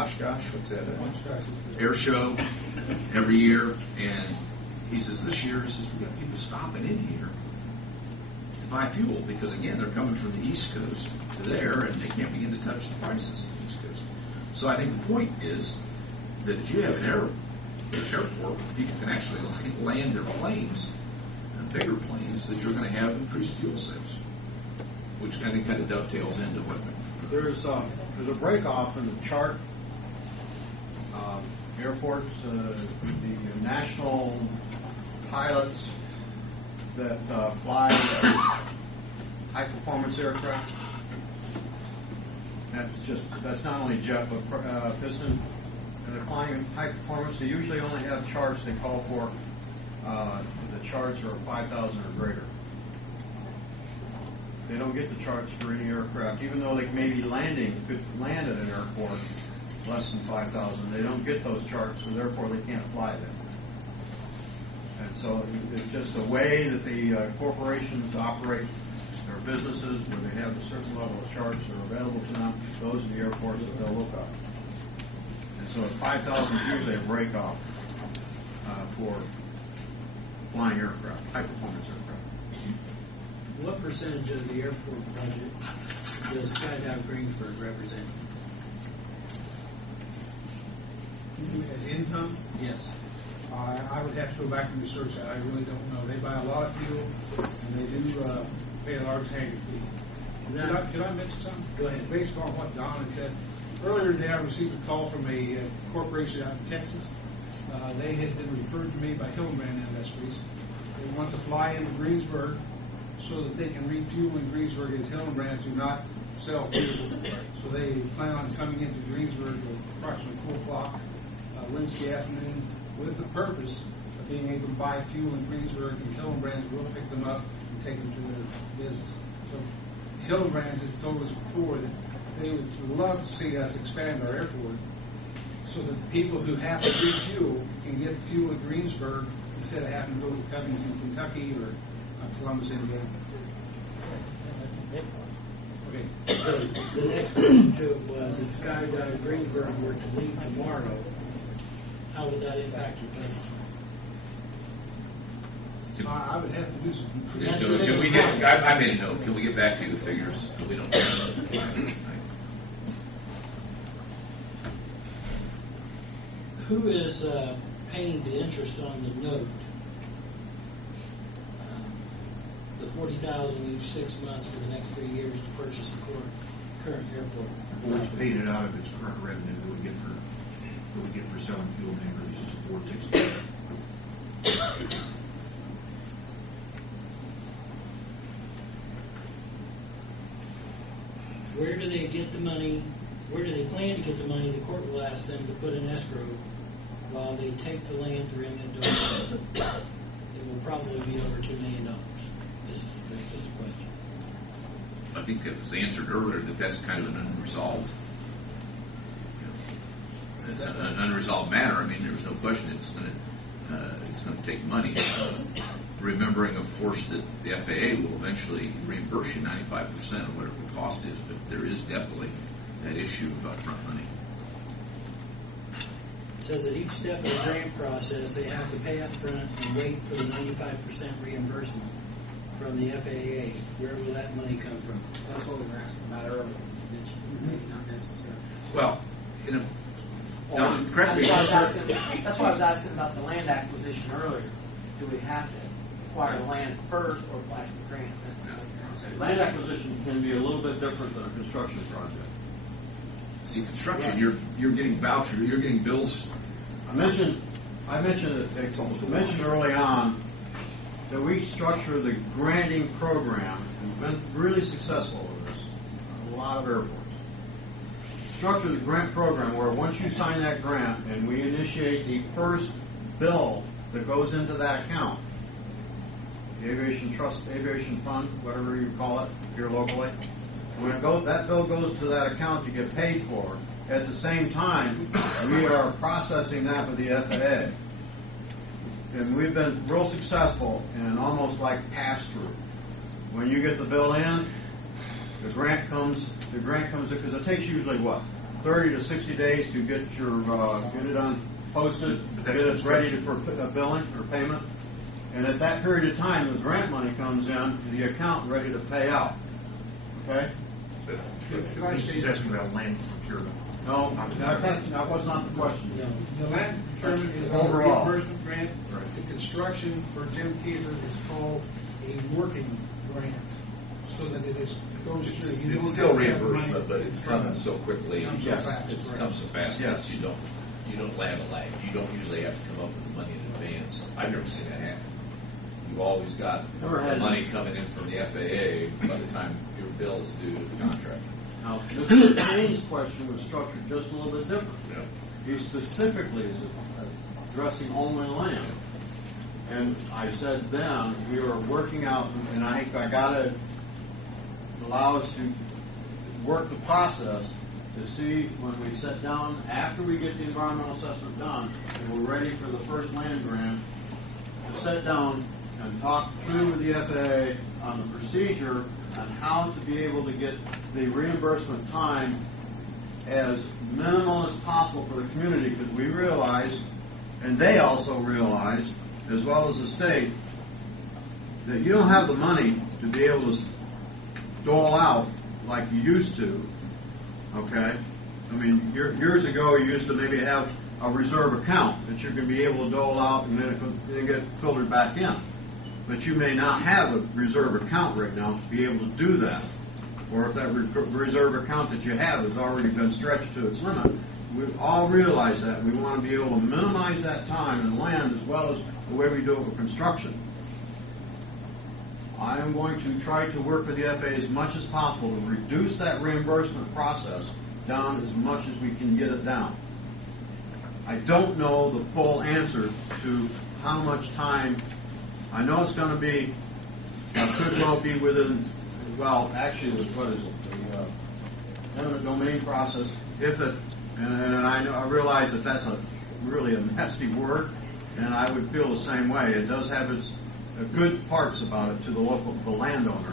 Oshkosh, what's that? Oshkosh. Air show every year, and he says this year, he says we got people stopping in here to buy fuel because again they're coming from the East Coast to there, and they can't begin to touch the prices on the East Coast. So I think the point is that if you have an airport where people can actually land their planes, bigger planes, that you're going to have increased fuel sales, which I think kind of dovetails into what. There's a break off in the chart. Airports, the national pilots that fly high performance aircraft. That's not only jet but piston. And they're flying high performance. They usually only have charts they call for. The charts are 5,000 or greater. They don't get the charts for any aircraft, even though they may be could land at an airport less than 5,000. They don't get those charts, so therefore they can't fly them. And so it's just the way that the corporations operate their businesses, where they have a certain level of charts that are available to them. Those are the airports that they'll look at. And so at 5,000 is usually a break off for flying aircraft, high performance aircraft. What percentage of the airport budget does Skydive Greensburg represent? As income? Yes. I would have to go back and research that. I really don't know. They buy a lot of fuel, and they do pay a large hangar fee. Could I mention something? Go ahead. Based on what Don had said. Earlier today, I received a call from a corporation out in Texas. They had been referred to me by Hillenbrand Industries. They want to fly into Greensburg so that they can refuel in Greensburg, as Hillenbrands do not sell fuel. So they plan on coming into Greensburg at approximately 4 o'clock Wednesday afternoon with the purpose of being able to buy fuel in Greensburg, and Hillenbrands will pick them up and take them to their business. So Hillenbrands has told us before that they would love to see us expand our airport so that the people who have to refuel can get fuel at Greensburg instead of having to go to Covington, Kentucky, or Columbus, Indiana. Okay. The next question to it was, if Skydive Greensburg were to leave tomorrow, how would that impact your business? I would have to do some. Can we get? I made a note. Can we get back to the figures? We don't have tonight. Who is paying the interest on the note? The $40,000 each 6 months for the next 3 years to purchase the current airport. The board's paid it out of its current revenue that we get for selling fuel increases. The board takes care of it. Where do they get the money? Where do they plan to get the money? The court will ask them to put in escrow while they take the land through eminent domain. It will probably be over $2 million. This is a question. I think it was answered earlier that that's kind of an unresolved. It's an unresolved matter. I mean, there's no question it's going to take money. Remembering, of course, that the FAA will eventually reimburse you 95% of whatever the cost is, but there is definitely that issue of upfront money. It says at each step of the grant process, they have to pay up front and wait for the 95% reimbursement from the FAA. Where will that money come from? That's what we were asking about earlier. Maybe not necessary. Well, Don, correct me. That's why I was asking about the land acquisition earlier. Do we have to acquire the land first or apply for grant? Land acquisition can be a little bit different than a construction project. See, construction, you're getting vouchers, you're getting bills. I mentioned early on that we structure the granting program, and we've been really successful with this. A lot of airports structure the grant program where once you sign that grant and we initiate the first bill that goes into that account, the aviation trust, aviation fund, whatever you call it here locally, when that bill goes to that account to get paid for, at the same time, we are processing that with the FAA. And we've been real successful in almost like pass-through. When you get the bill in, the grant comes in, because it takes usually what? 30 to 60 days to get your get it on posted, get it ready for billing or payment. And at that period of time, the grant money comes in to the account ready to pay out. Okay? He's asking about land procurement. No, that was not the question. The land procurement is on a Overall. reimbursement grant. The construction for Jim Kiefer is called a working grant, so that it is, goes through. You It's don't still have to have reimbursement, money. but it's coming so quickly. Comes so Yes. fast, It's correct. come so fast Yes. that you don't have a lag. You don't usually have to come up with the money in advance. I've never seen that happen. You've always got Never had the it. money coming in from the FAA by the time your bill is due to the contractor. Now, Mr. Payne's question was structured just a little bit different. Yeah. He specifically is addressing only land. And I said then, we were working out, and I got to allow us to work the process to see when we sit down, after we get the environmental assessment done, and we're ready for the first land grant, to sit down and talk through with the FAA on the procedure on how to be able to get the reimbursement time as minimal as possible for the community, because we realize, and they also realize, as well as the state, that you don't have the money to be able to dole out like you used to, okay? I mean, years ago, you used to maybe have a reserve account that you're going to be able to dole out and then it get filtered back in. But you may not have a reserve account right now to be able to do that. Or if that reserve account that you have has already been stretched to its limit, we all realize that. We want to be able to minimize that time and land as well as the way we do it with construction. I am going to try to work with the FAA as much as possible to reduce that reimbursement process down as much as we can get it down. I don't know the full answer to how much time. I know it's going to be, could well be within, well, actually, what is it, the eminent domain process, if it, and I realize that that's really a nasty word, and I would feel the same way. It does have its good parts about it to the landowner.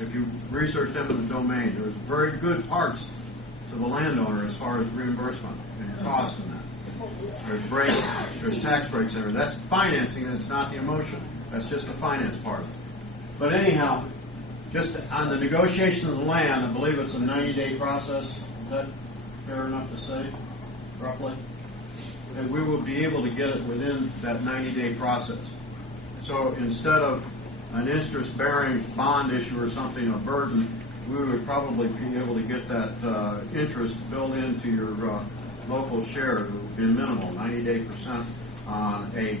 If you research eminent domain, there's very good parts to the landowner as far as reimbursement and cost and that. There's breaks, there's tax breaks there. That's financing, and it's not the emotion. That's just the finance part of it. But anyhow, just on the negotiation of the land, I believe it's a 90-day process. Is that fair enough to say, roughly? That we will be able to get it within that 90-day process. So instead of an interest-bearing bond issue or something, a burden, we would probably be able to get that interest built into your local share to be minimal, 90% on a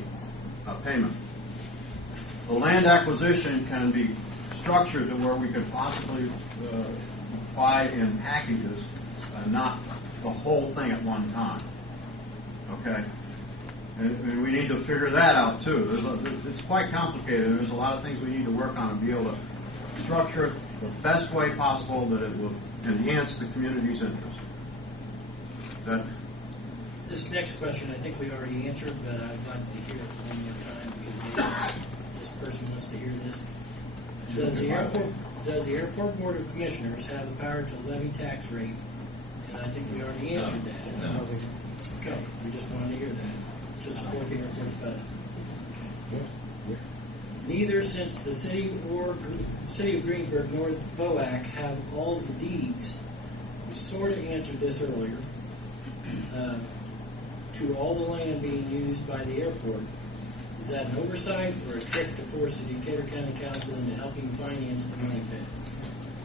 payment. The land acquisition can be structured to where we could possibly buy in packages, not the whole thing at one time. Okay? And we need to figure that out too. It's quite complicated. There's a lot of things we need to work on and be able to structure it the best way possible that it will enhance the community's interest. This next question, I think we already answered, but I'd like to hear it one more time because this person wants to hear this. Does the airport board of commissioners have the power to levy tax rate? And I think we already answered that. No. Okay, we just wanted to hear that. To support the airport's budget. Neither, since the city of Greensburg nor BOAC have all the deeds. We sort of answered this earlier. To all the land being used by the airport. Is that an oversight or a trick to force the Decatur County Council into helping finance the money pit?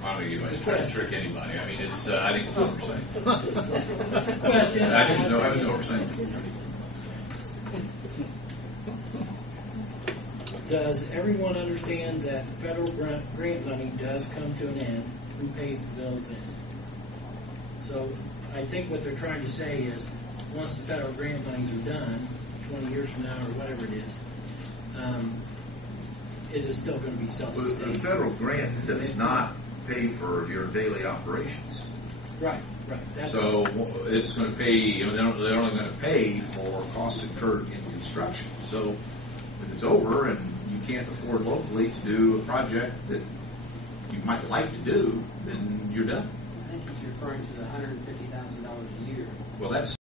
I don't think anybody's trying to trick anybody. I mean, I think it's oversight. That's a question. I think it's no oversight. Does everyone understand that federal grant money does come to an end? Who pays the bills then? So I think what they're trying to say is once the federal grant monies are done, 20 years from now or whatever it is it still going to be The self-sustaining? federal grant does not pay for your daily operations. Right. So it's going to pay, they're only going to pay for costs incurred in construction. So if it's over and you can't afford locally to do a project that you might like to do, then you're done. I think he's referring to the $150,000 a year. Well, that's